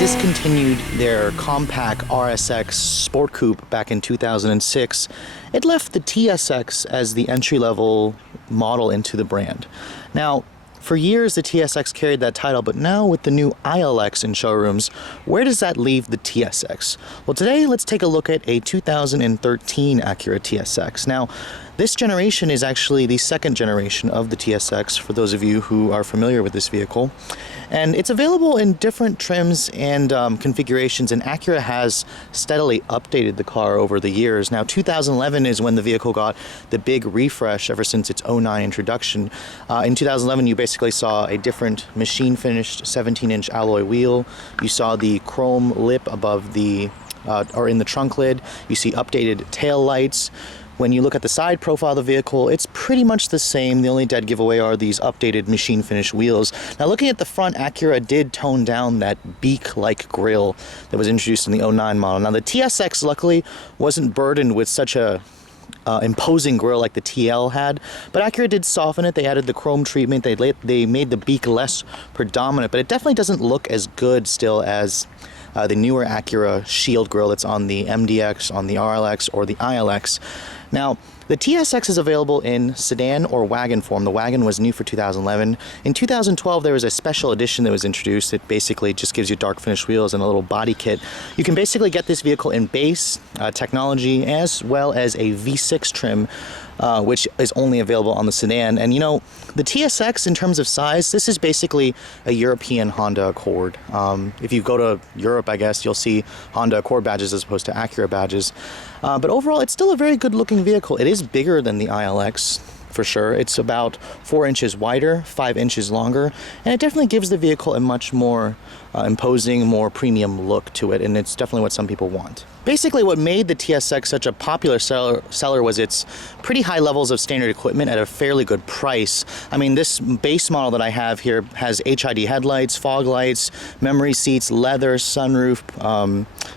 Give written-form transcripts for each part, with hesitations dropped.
discontinued their compact RSX Sport Coupe back in 2006, it left the TSX as the entry-level model into the brand. Now, for years the TSX carried that title, but now with the new ILX in showrooms, where does that leave the TSX? Well, today let's take a look at a 2013 Acura TSX. Now, this generation is actually the second generation of the TSX, for those of you who are familiar with this vehicle. And it's available in different trims and configurations, and Acura has steadily updated the car over the years. Now, 2011 is when the vehicle got the big refresh ever since its 09 introduction. In 2011, you basically saw a different machine-finished 17-inch alloy wheel. You saw the chrome lip above the, or in the trunk lid. You see updated tail lights. When you look at the side profile of the vehicle, it's pretty much the same. The only dead giveaway are these updated machine finish wheels. Now, looking at the front, Acura did tone down that beak-like grille that was introduced in the 09 model. Now, the TSX luckily wasn't burdened with such a imposing grille like the TL had, but Acura did soften it. They added the chrome treatment. They made the beak less predominant, but it definitely doesn't look as good still as the newer Acura shield grille that's on the MDX, on the RLX, or the ILX. Now, the TSX is available in sedan or wagon form. The wagon was new for 2011. In 2012, there was a special edition that was introduced. It basically just gives you dark finish wheels and a little body kit. You can basically get this vehicle in base technology as well as a V6 trim, which is only available on the sedan. And you know, the TSX in terms of size, this is basically a European Honda Accord. If you go to Europe, I guess, you'll see Honda Accord badges as opposed to Acura badges. But overall, it's still a very good looking vehicle. It is bigger than the ILX, for sure. It's about 4 inches wider, 5 inches longer, and it definitely gives the vehicle a much more imposing, more premium look to it, and it's definitely what some people want. Basically, what made the TSX such a popular seller was its pretty high levels of standard equipment at a fairly good price. I mean, this base model that I have here has HID headlights, fog lights, memory seats, leather, sunroof,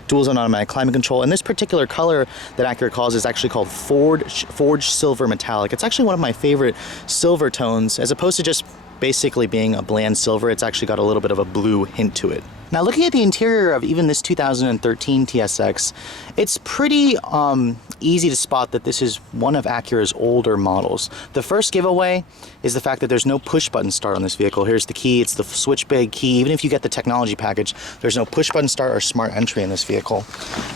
dual zone automatic climate control, and this particular color that Acura calls is actually called Forged Silver Metallic. It's actually one of my favorite silver tones, as opposed to just basically being a bland silver. It's actually got a little bit of a blue hint to it. Now, looking at the interior of even this 2013 TSX, it's pretty easy to spot that this is one of Acura's older models. The first giveaway is the fact that there's no push-button start on this vehicle. Here's the key. It's the switchblade key. Even if you get the technology package, there's no push-button start or smart entry in this vehicle.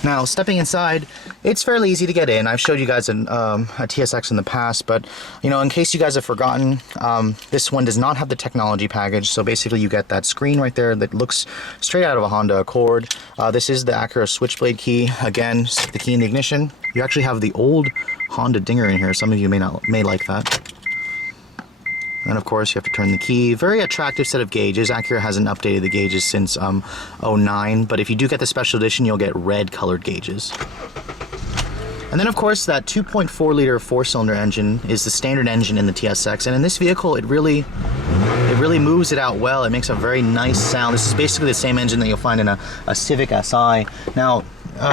Now, stepping inside, it's fairly easy to get in. I've showed you guys a TSX in the past, but you know, in case you guys have forgotten, this one does not have the technology package. So basically, you get that screen right there that looks straight out of a Honda Accord. This is the Acura switchblade key. Again, stick the key in the ignition. You actually have the old Honda dinger in here. Some of you may like that. And of course, you have to turn the key. Very attractive set of gauges. Acura hasn't updated the gauges since 09, but if you do get the special edition, you'll get red colored gauges. And then of course, that 2.4 liter 4-cylinder engine is the standard engine in the TSX, and in this vehicle it really moves it out well. It makes a very nice sound. This is basically the same engine that you'll find in a Civic Si. Now,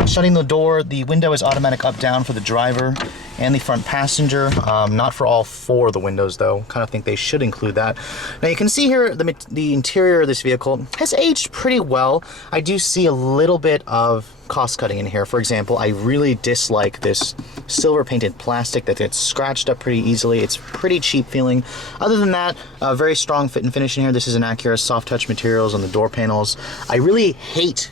shutting the door, the window is automatic up-down for the driver and the front passenger. Not for all 4 of the windows though. Kind of think they should include that. Now you can see here the interior of this vehicle has aged pretty well. I do see a little bit of cost cutting in here. For example, I really dislike this silver painted plastic that gets scratched up pretty easily. It's pretty cheap feeling. Other than that, very strong fit and finish in here. This is an Acura soft touch materials on the door panels. I really hate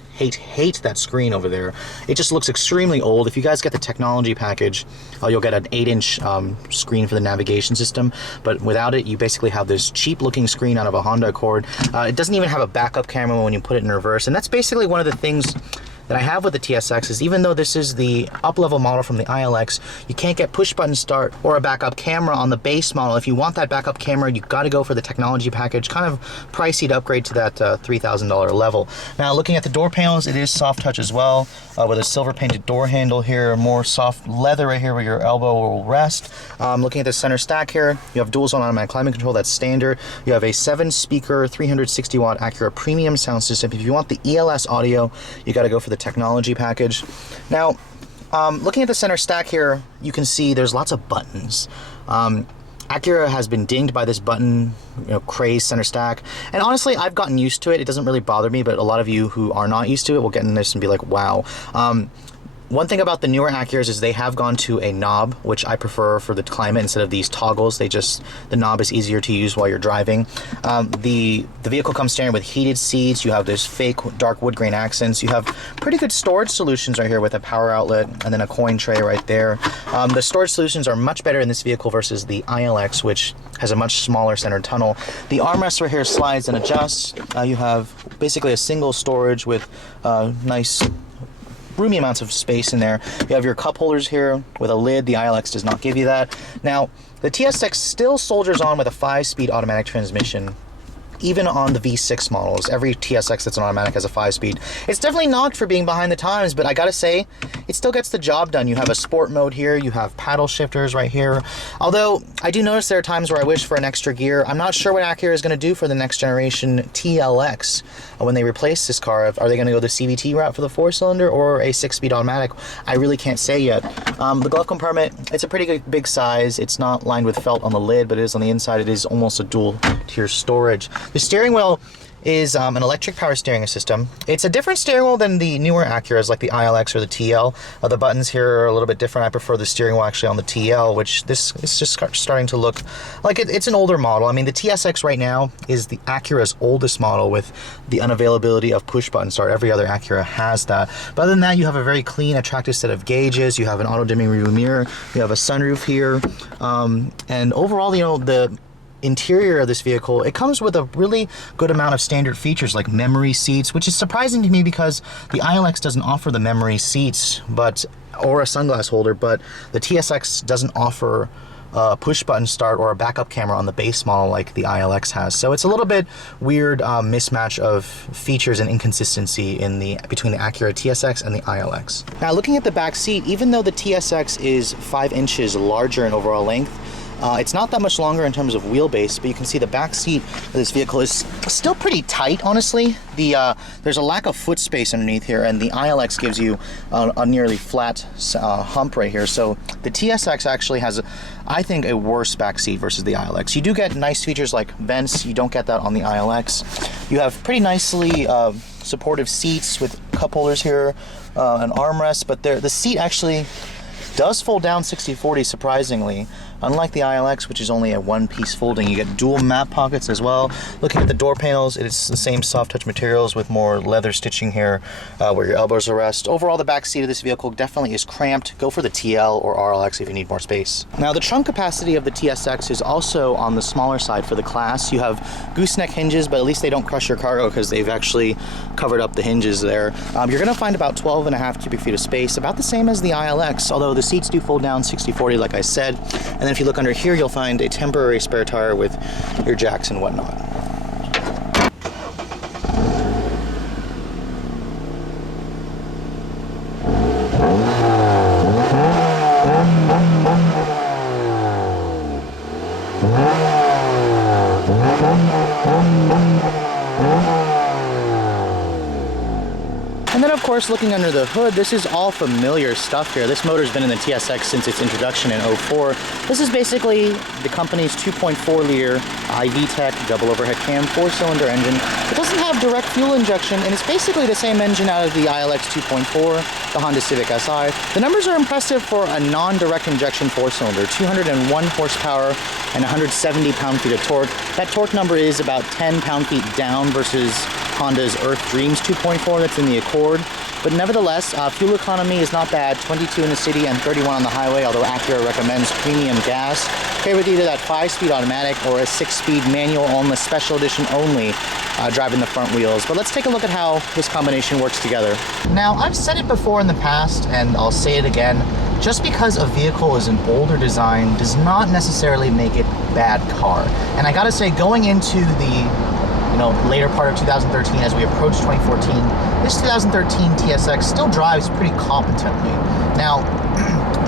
that screen over there. It just looks extremely old. If you guys get the technology package, you'll get an 8-inch screen for the navigation system, but without it, you basically have this cheap looking screen out of a Honda Accord. It doesn't even have a backup camera when you put it in reverse, and that's basically one of the things that I have with the TSX is, even though this is the up-level model from the ILX, you can't get push-button start or a backup camera on the base model. If you want that backup camera, you got to go for the technology package. Kind of pricey to upgrade to that $3,000 level. Now, looking at the door panels, it is soft touch as well, with a silver painted door handle here, more soft leather right here where your elbow will rest. Looking at the center stack here, you have dual zone automatic climate control. That's standard. You have a 7-speaker, 360-watt Acura premium sound system. If you want the ELS audio, you got to go for the technology package. Now, looking at the center stack here, you can see there's lots of buttons. Acura has been dinged by this button, craze center stack. And honestly, I've gotten used to it. It doesn't really bother me, but a lot of you who are not used to it will get in this and be like, wow. One thing about the newer Acuras is they have gone to a knob, which I prefer for the climate instead of these toggles. The knob is easier to use while you're driving. The vehicle comes standard with heated seats. You have those fake dark wood grain accents. You have pretty good storage solutions right here with a power outlet and then a coin tray right there. The storage solutions are much better in this vehicle versus the ILX, which has a much smaller center tunnel. The armrest right here slides and adjusts. You have basically a single storage with nice roomy amounts of space in there. You have your cup holders here with a lid. The ILX does not give you that. Now, the TSX still soldiers on with a 5-speed automatic transmission, even on the V6 models. Every TSX that's an automatic has a 5-speed. It's definitely knocked for being behind the times, but I gotta say, it still gets the job done. You have a sport mode here, you have paddle shifters right here. Although, I do notice there are times where I wish for an extra gear. I'm not sure what Acura is gonna do for the next generation TLX. When they replace this car, are they gonna go the CVT route for the 4-cylinder or a 6-speed automatic? I really can't say yet. The glove compartment, it's a pretty good big size. It's not lined with felt on the lid, but it is on the inside. It is almost a dual tier storage. The steering wheel is an electric power steering system. It's a different steering wheel than the newer Acuras like the ILX or the TL. The buttons here are a little bit different. I prefer the steering wheel actually on the TL, which this is just starting to look like it's an older model. I mean, the TSX right now is the Acura's oldest model with the unavailability of push button start. Every other Acura has that. But other than that, you have a very clean, attractive set of gauges. You have an auto dimming rearview mirror. You have a sunroof here. And overall, the interior of this vehicle, it comes with a really good amount of standard features like memory seats, which is surprising to me because the ILX doesn't offer the memory seats or a sunglass holder, but the TSX doesn't offer a push button start or a backup camera on the base model like the ILX has. So it's a little bit weird mismatch of features and inconsistency between the Acura TSX and the ILX. Now looking at the back seat, even though the TSX is 5 inches larger in overall length, it's not that much longer in terms of wheelbase, but you can see the back seat of this vehicle is still pretty tight, honestly. There's a lack of foot space underneath here, and the ILX gives you a nearly flat hump right here. So the TSX actually has, I think, a worse back seat versus the ILX. You do get nice features like vents. You don't get that on the ILX. You have pretty nicely supportive seats with cup holders here, an armrest, but the seat actually does fold down 60/40 surprisingly. Unlike the ILX, which is only a one-piece folding, you get dual map pockets as well. Looking at the door panels, it's the same soft touch materials with more leather stitching here where your elbows will rest. Overall, the back seat of this vehicle definitely is cramped. Go for the TL or RLX if you need more space. Now, the trunk capacity of the TSX is also on the smaller side for the class. You have gooseneck hinges, but at least they don't crush your cargo because they've actually covered up the hinges there. You're gonna find about 12.5 cubic feet of space, about the same as the ILX, although the seats do fold down 60/40 like I said. And then if you look under here, you'll find a temporary spare tire with your jacks and whatnot. And then of course, looking under the hood, this is all familiar stuff here. This motor's been in the TSX since its introduction in 04. This is basically the company's 2.4-liter iVTEC double overhead cam 4-cylinder engine. It doesn't have direct fuel injection, and it's basically the same engine out of the ILX 2.4, the Honda Civic Si. The numbers are impressive for a non-direct injection 4-cylinder, 201 horsepower and 170 pound-feet of torque. That torque number is about 10 pound-feet down versus Honda's Earth Dreams 2.4 that's in the Accord. But nevertheless, fuel economy is not bad, 22 in the city and 31 on the highway, although Acura recommends premium gas. Paired with either that 5-speed automatic or a 6-speed manual on the special edition only, driving the front wheels. But let's take a look at how this combination works together. Now, I've said it before in the past, and I'll say it again, just because a vehicle is an older design does not necessarily make it a bad car. And I gotta say, going into the later part of 2013 as we approach 2014, this 2013 TSX still drives pretty competently. Now,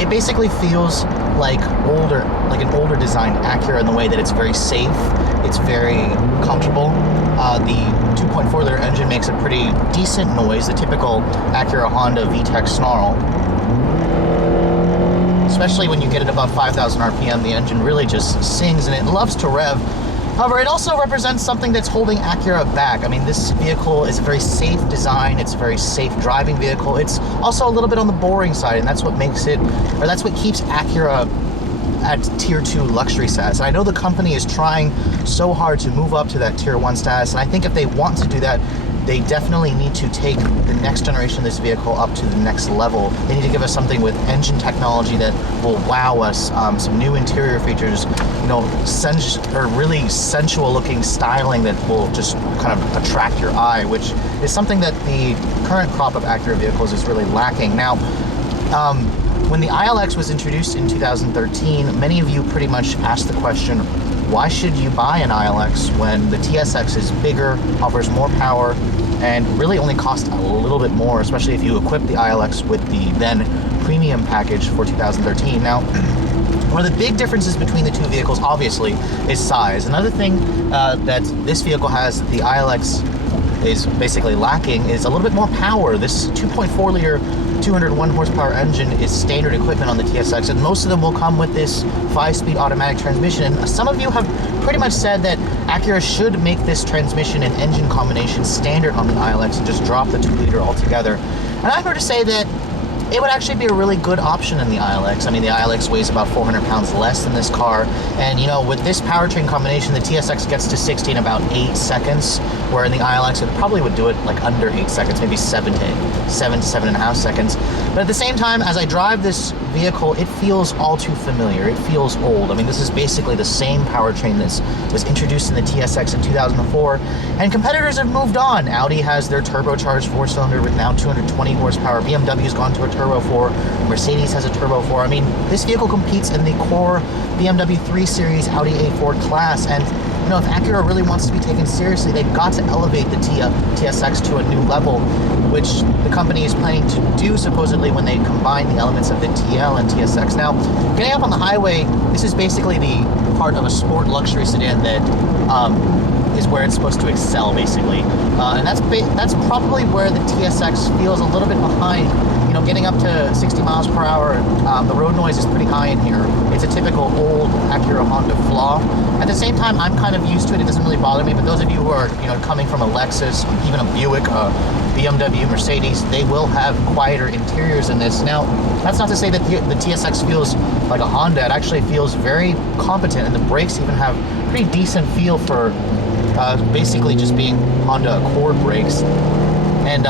it basically feels like an older designed Acura in the way that it's very safe, it's very comfortable. The 2.4-liter engine makes a pretty decent noise, the typical Acura Honda VTEC snarl. especially when you get it above 5,000 RPM. The engine really just sings and it loves to rev. However, it also represents something that's holding Acura back. I mean, this vehicle is a very safe design. It's a very safe driving vehicle. It's also a little bit on the boring side, and that's what makes it, or that's what keeps Acura at tier 2 luxury status. And I know the company is trying so hard to move up to that tier 1 status, and I think if they want to do that, they definitely need to take the next generation of this vehicle up to the next level. They need to give us something with engine technology that will wow us, some new interior features, you know, really sensual looking styling that will just kind of attract your eye, which is something that the current crop of Acura vehicles is really lacking. Now, when the ILX was introduced in 2013, many of you pretty much asked the question, why should you buy an ILX when the TSX is bigger, offers more power, and really only costs a little bit more, especially if you equip the ILX with the then premium package for 2013. Now, one of the big differences between the two vehicles, obviously, is size. Another thing that this vehicle has that the ILX is basically lacking is a little bit more power. This 2.4 liter 201 horsepower engine is standard equipment on the TSX, and most of them will come with this 5-speed automatic transmission. And some of you have pretty much said that Acura should make this transmission and engine combination standard on the ILX and just drop the 2 liter altogether. And I've heard to say that it would actually be a really good option in the ILX. I mean, the ILX weighs about 400 pounds less than this car, and you know, with this powertrain combination, the TSX gets to 60 in about 8 seconds, where in the ILX it probably would do it like under 8 seconds, maybe 7 to 7.5 seconds. But at the same time, as I drive this vehicle, it feels all too familiar. It feels old. I mean, this is basically the same powertrain that was introduced in the TSX in 2004, and competitors have moved on. Audi has their turbocharged 4-cylinder with now 220 horsepower. BMW's gone to a Turbo 4. Mercedes has a Turbo 4. I mean, this vehicle competes in the core BMW 3 Series Audi A4 class, and you know, if Acura really wants to be taken seriously, they've got to elevate the TSX to a new level, which the company is planning to do supposedly when they combine the elements of the TL and TSX. Now, getting up on the highway, this is basically the part of a sport luxury sedan that is where it's supposed to excel, basically. And that's probably where the TSX feels a little bit behind. You know, getting up to 60 miles per hour, the road noise is pretty high in here. It's a typical old Acura Honda flaw. At the same time, I'm kind of used to it. It doesn't really bother me. But those of you who are, you know, coming from a Lexus, even a Buick, BMW, Mercedes, they will have quieter interiors in this. Now, that's not to say that the TSX feels like a Honda. It actually feels very competent, and the brakes even have pretty decent feel for basically just being Honda Accord brakes. And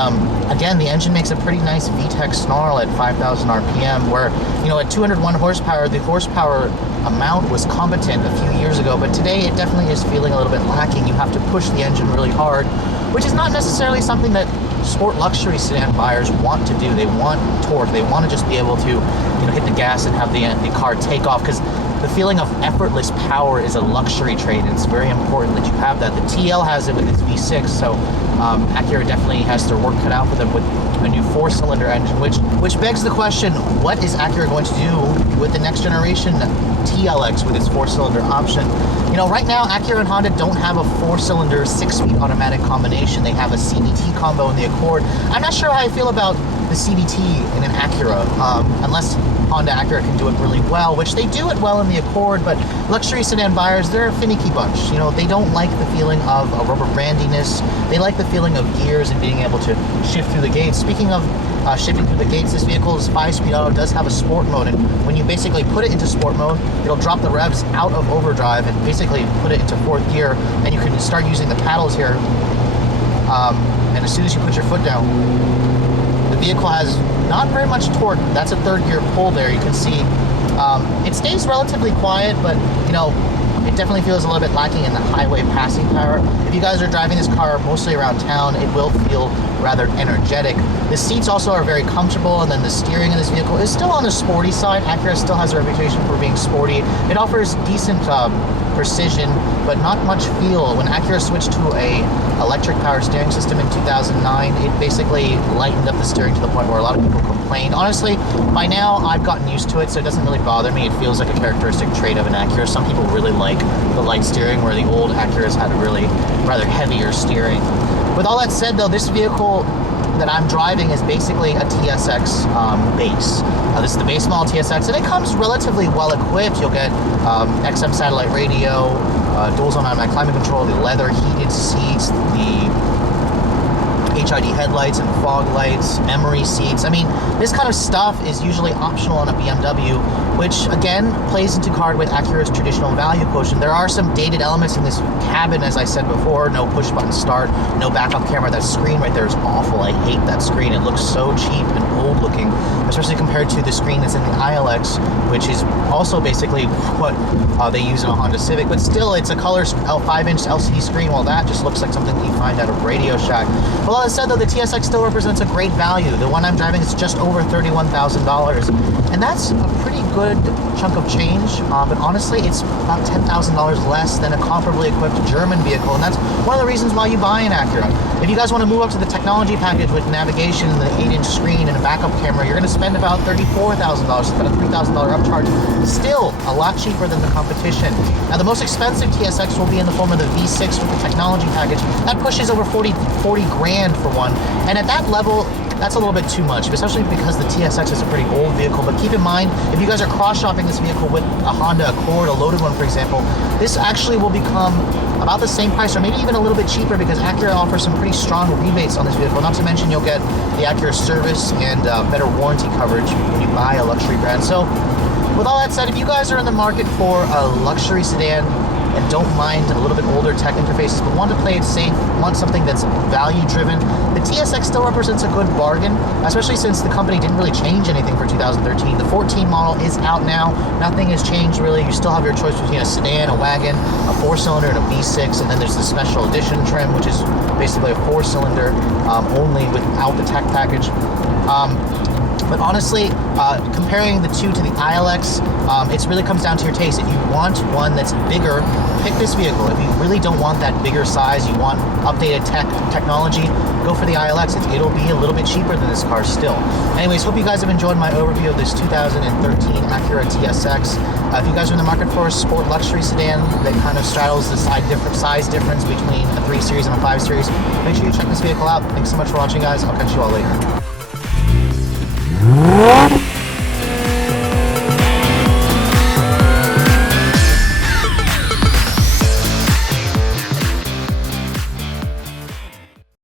again, the engine makes a pretty nice VTEC snarl at 5,000 RPM, where, you know, at 201 horsepower, the horsepower amount was competent a few years ago, but today it definitely is feeling a little bit lacking. You have to push the engine really hard, which is not necessarily something that sport luxury sedan buyers want to do. They want torque. They want to just be able to, you know, hit the gas and have the car take off, because the feeling of effortless power is a luxury trait, and it's very important that you have that. The TL has it with its V6, so Acura definitely has their work cut out for them with a new 4-cylinder engine, which begs the question, what is Acura going to do with the next generation TLX with its 4-cylinder option? You know, right now, Acura and Honda don't have a 4-cylinder 6-speed automatic combination. They have a CVT combo in the Accord. I'm not sure how I feel about the CVT in an Acura, unless Honda Acura can do it really well, which they do it well in the Accord, but luxury sedan buyers, they're a finicky bunch. You know, they don't like the feeling of a rubber brandiness. They like the feeling of gears and being able to shift through the gates. Speaking of shifting through the gates, this vehicle's 5-speed auto does have a sport mode, and when you basically put it into sport mode, it'll drop the revs out of overdrive and basically put it into 4th gear, and you can start using the paddles here. And as soon as you put your foot down, the vehicle has not very much torque. That's a 3rd gear pull there. You can see it stays relatively quiet, but you know, it definitely feels a little bit lacking in the highway passing power. If you guys are driving this car mostly around town, it will feel rather energetic. The seats also are very comfortable, and then the steering in this vehicle is still on the sporty side. Acura still has a reputation for being sporty. It offers decent precision, but not much feel. When Acura switched to a electric power steering system in 2009, it basically lightened up the steering to the point where a lot of people complained. Honestly, by now I've gotten used to it, so it doesn't really bother me. It feels like a characteristic trait of an Acura. Some people really like the light steering, where the old Acuras had a really rather heavier steering. With all that said, though, this vehicle that I'm driving is basically a TSX base. This is the base model TSX, and it comes relatively well equipped. You'll get XM satellite radio, dual zone automatic climate control, the leather heated seats, the HID headlights and fog lights, memory seats. I mean, this kind of stuff is usually optional on a BMW, which again plays into card with Acura's traditional value quotient. There are some dated elements in this cabin, as I said before. No push button start, no backup camera. That screen right there is awful. I hate that screen. It looks so cheap and old looking, especially compared to the screen that's in the ILX, which is also basically what they use in a Honda Civic, but still it's a color 5-inch LCD screen, while that just looks like something you find at a Radio Shack. But all that said, though, the TSX still represents a great value. The one I'm driving is just over $31,000, and that's a pretty good chunk of change, but honestly it's about $10,000 less than a comparably equipped German vehicle, and that's one of the reasons why you buy an Acura. If you guys want to move up to the technology package with navigation, the 8-inch screen, and a backup camera, you're going to spend about $34,000, about a $3,000 upcharge. Still a lot cheaper than the competition. Now, the most expensive TSX will be in the form of the V6 with the technology package. That pushes over 40 grand for one, and at that level, that's a little bit too much, especially because the TSX is a pretty old vehicle. But keep in mind, if you guys are cross-shopping this vehicle with a Honda Accord, a loaded one, for example, this actually will become about the same price, or maybe even a little bit cheaper, because Acura offers some pretty strong rebates on this vehicle. Not to mention, you'll get the Acura service and better warranty coverage when you buy a luxury brand. So, with all that said, if you guys are in the market for a luxury sedan and don't mind a little bit older tech interfaces, but want to play it safe, want something that's value-driven, the TSX still represents a good bargain, especially since the company didn't really change anything for 2013. The 14 model is out now. Nothing has changed, really. You still have your choice between a sedan, a wagon, a 4-cylinder, and a V6, and then there's the special edition trim, which is basically a 4-cylinder only without the tech package. But honestly, comparing the two to the ILX, it really comes down to your taste. If you want one that's bigger, pick this vehicle. If you really don't want that bigger size, you want updated technology, go for the ILX. It'll be a little bit cheaper than this car still. Anyways, hope you guys have enjoyed my overview of this 2013 Acura TSX. If you guys are in the market for a sport luxury sedan that kind of straddles the size difference between a 3 Series and a 5 Series, make sure you check this vehicle out. Thanks so much for watching, guys. I'll catch you all later.